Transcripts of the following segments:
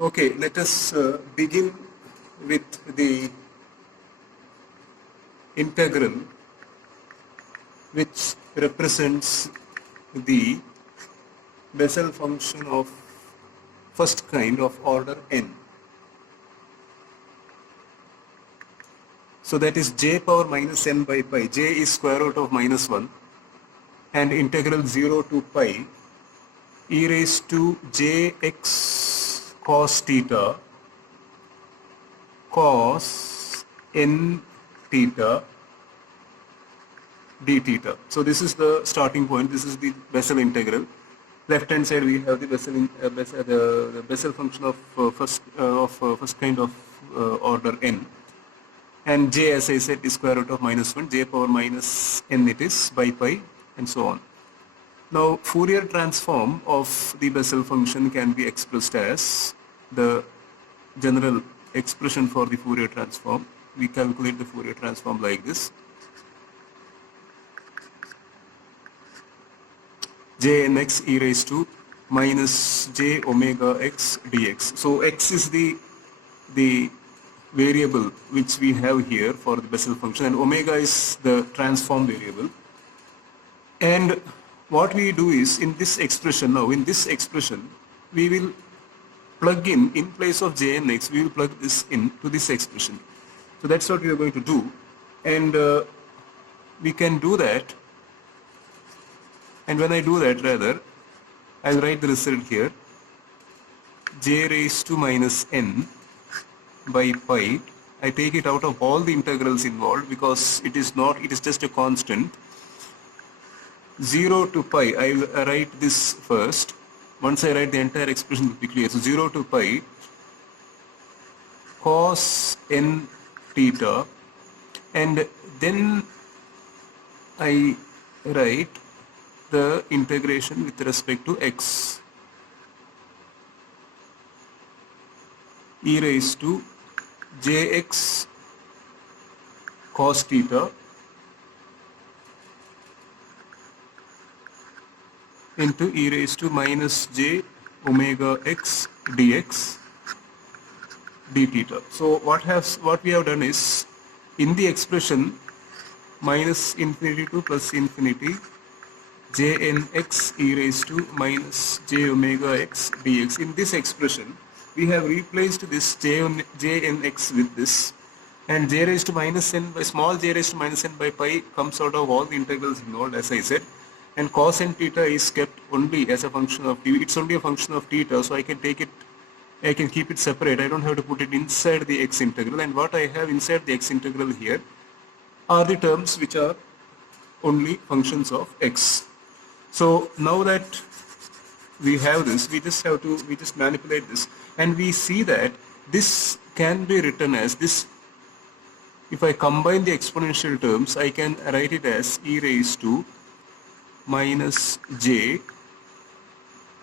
Okay, let us begin with the integral which represents the Bessel function of first kind of order n. So that is j power minus n by pi. J is square root of minus 1 and integral 0 to pi e raised to jx cos theta cos n theta d theta. So this is the starting point. This is the Bessel integral. Left hand side we have the the Bessel function of first kind of order n, and j, as I said, is square root of minus 1. J power minus n it is by pi and so on. Now Fourier transform of the Bessel function can be expressed as the general expression for the Fourier transform. We calculate the Fourier transform like this. Jnx e raised to minus j omega x dx. So x is the variable which we have here for the Bessel function, and omega is the transform variable. And what we do is, in this expression now, in this expression, we will plug in place of j and x, we will plug this in to this expression. So that's what we are going to do, and we can do that. And when I do that, rather, I'll write the result here. J raised to minus n by pi. I take it out of all the integrals involved because it is just a constant. 0 to pi, I will write this first. Once I write, the entire expression will be clear. So 0 to pi cos n theta, and then I write the integration with respect to x e raised to jx cos theta into e raised to minus j omega x dx d theta. So what we have done is, in the expression minus infinity to plus infinity jnx e raised to minus j omega x dx, in this expression we have replaced this jnx with this, and j raised to minus n by small j raised to minus n by pi comes out of all the integrals involved, as I said, and cos n theta is kept only as a function of t. It's only a function of theta, so I can keep it separate. I don't have to put it inside the x integral, and what I have inside the x integral here are the terms which are only functions of x. So now that we have this, we just manipulate this, and we see that this can be written as this. If I combine the exponential terms, I can write it as e raised to minus j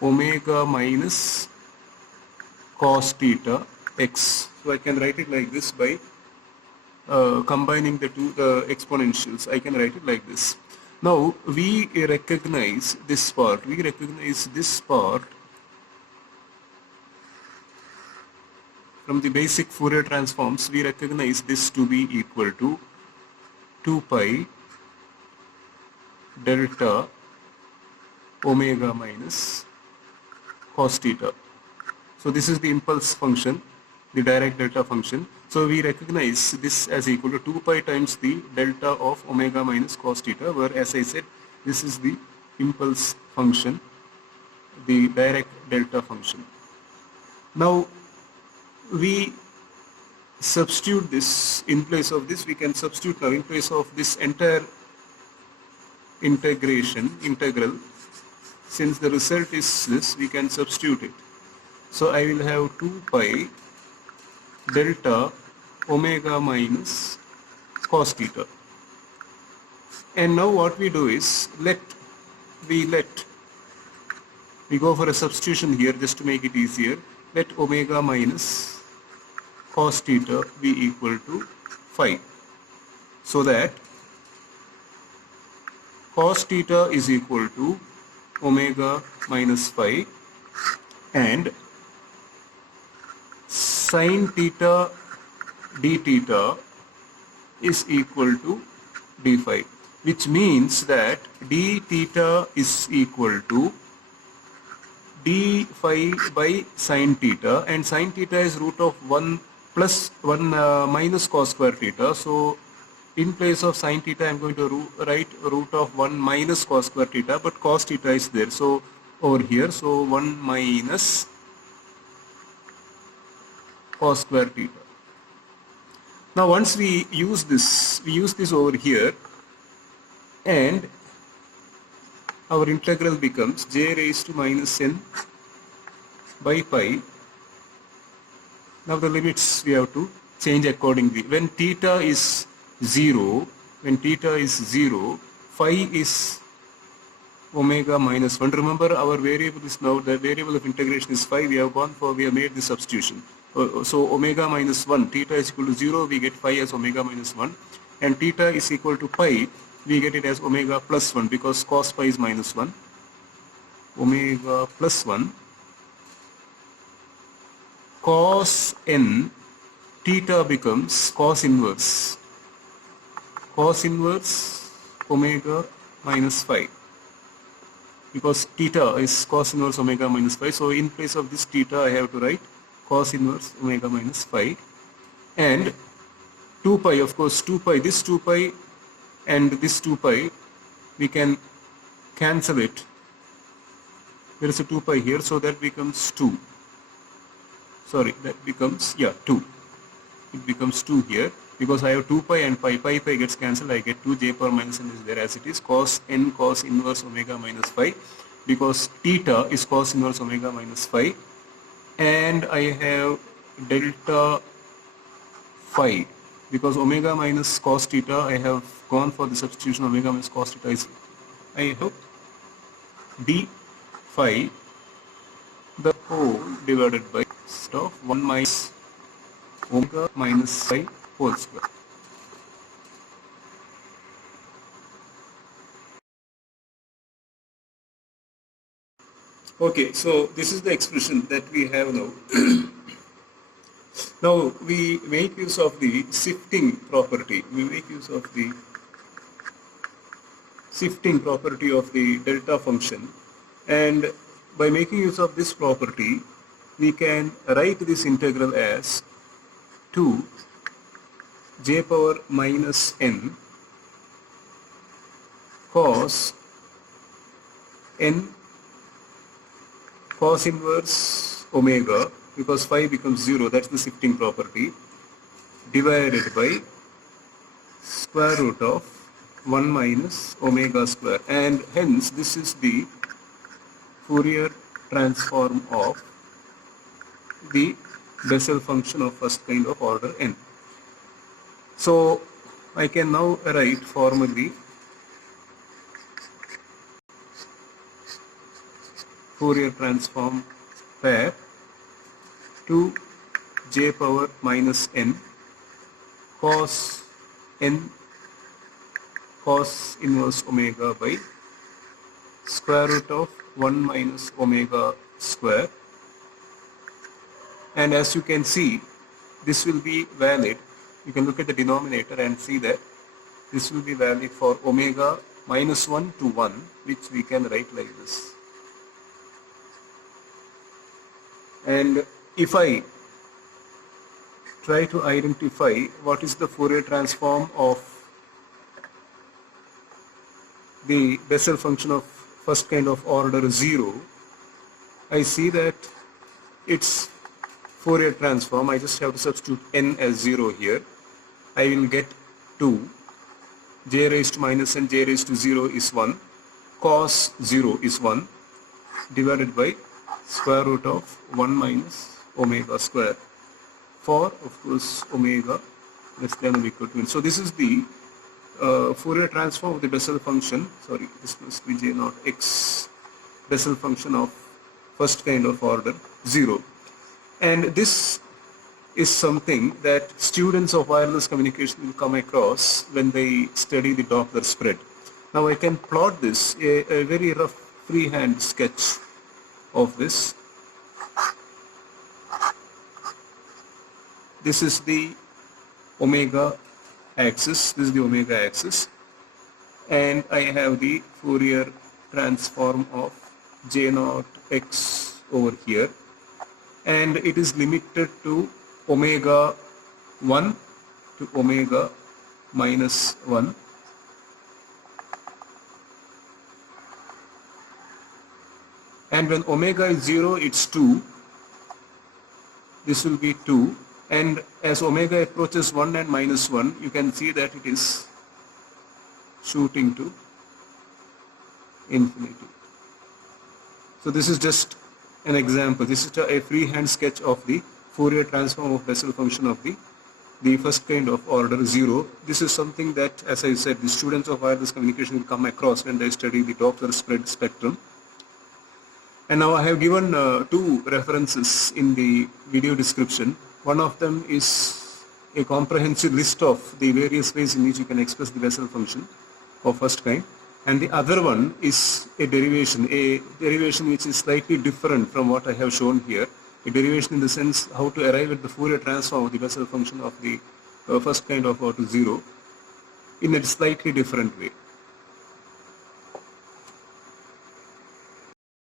omega minus cos theta x. So I can write it like this by combining the two exponentials. I can write it like this. Now we recognize this part. From the basic Fourier transforms. We recognize this to be equal to 2 pi delta omega minus cos theta. So this is the impulse function, the direct delta function. So we recognize this as equal to 2 pi times the delta of omega minus cos theta, where, as I said, this is the impulse function, the direct delta function. Now we substitute this in place of this. We can substitute now in place of this entire integral. Since the result is this, we can substitute it. So I will have 2 pi delta omega minus cos theta. And now what we do is, we go for a substitution here just to make it easier. Let omega minus cos theta be equal to phi, so that cos theta is equal to omega minus phi, and sine theta d theta is equal to d phi, which means that d theta is equal to d phi by sine theta, and sine theta is root of 1 plus 1 minus cos square theta. So in place of sine theta, I am going to write root of 1 minus cos square theta, but cos theta is there. So over here, so 1 minus cos square theta. Now once we use this over here, and our integral becomes j raised to minus n by pi. Now the limits we have to change accordingly. When theta is 0, phi is omega minus 1. Remember, our variable is now, the variable of integration is phi. We have made the substitution. So omega minus 1, theta is equal to 0, we get phi as omega minus 1, and theta is equal to pi, we get it as omega plus 1, because cos pi is minus 1, omega plus 1, cos n, theta becomes cos inverse omega minus phi, because theta is cos inverse omega minus phi. So in place of this theta, I have to write cos inverse omega minus phi, and 2 pi, of course 2 pi, this 2 pi and this 2 pi, we can cancel it. There is a 2 pi here, so that becomes 2. Sorry, that becomes, 2. It becomes 2 here, because I have 2 pi and pi gets cancelled, I get 2, j power minus n is there as it is, cos n cos inverse omega minus phi, because theta is cos inverse omega minus phi, and I have delta phi, because omega minus cos theta, I have gone for the substitution. Omega minus cos theta is, I have d phi, the whole divided by of 1 minus omega minus phi whole square. Okay, so this is the expression that we have now. Now we make use of the shifting property. Of the delta function, and by making use of this property, we can write this integral as 2 j power minus n cos n cos inverse omega, because phi becomes 0, that's the shifting property, divided by square root of 1 minus omega square, and hence this is the Fourier transform of the Bessel function of first kind of order n. So I can now write formally Fourier transform pair 2 j power minus n cos n cos inverse omega by square root of 1 minus omega square, and as you can see, this will be valid. You can look at the denominator and see that this will be valid for omega minus 1 to 1, which we can write like this. And if I try to identify what is the Fourier transform of the Bessel function of first kind of order 0, I see that its Fourier transform, I just have to substitute n as 0 here. I will get 2, j raised to minus n, j raised to 0 is 1, cos 0 is 1, divided by square root of 1 minus omega square, for of course omega less than or equal to n. So this is the Fourier transform of the Bessel function, sorry, this must be j naught x, Bessel function of first kind of order 0. And this is something that students of wireless communication will come across when they study the Doppler spread. Now I can plot this, a very rough freehand sketch of this. this is the omega axis, and I have the Fourier transform of J naught x over here, and it is limited to omega 1 to omega minus 1. And when omega is 0, it's 2. This will be 2. And as omega approaches 1 and minus 1, you can see that it is shooting to infinity. So this is just an example. This is a freehand sketch of the Fourier transform of Bessel function of the first kind of order 0. This is something that, as I said, the students of wireless communication will come across when they study the Doppler spread spectrum. And now I have given two references in the video description. One of them is a comprehensive list of the various ways in which you can express the Bessel function of first kind. And the other one is a derivation which is slightly different from what I have shown here. A derivation in the sense how to arrive at the Fourier transform of the Bessel function of the first kind of order 0 in a slightly different way.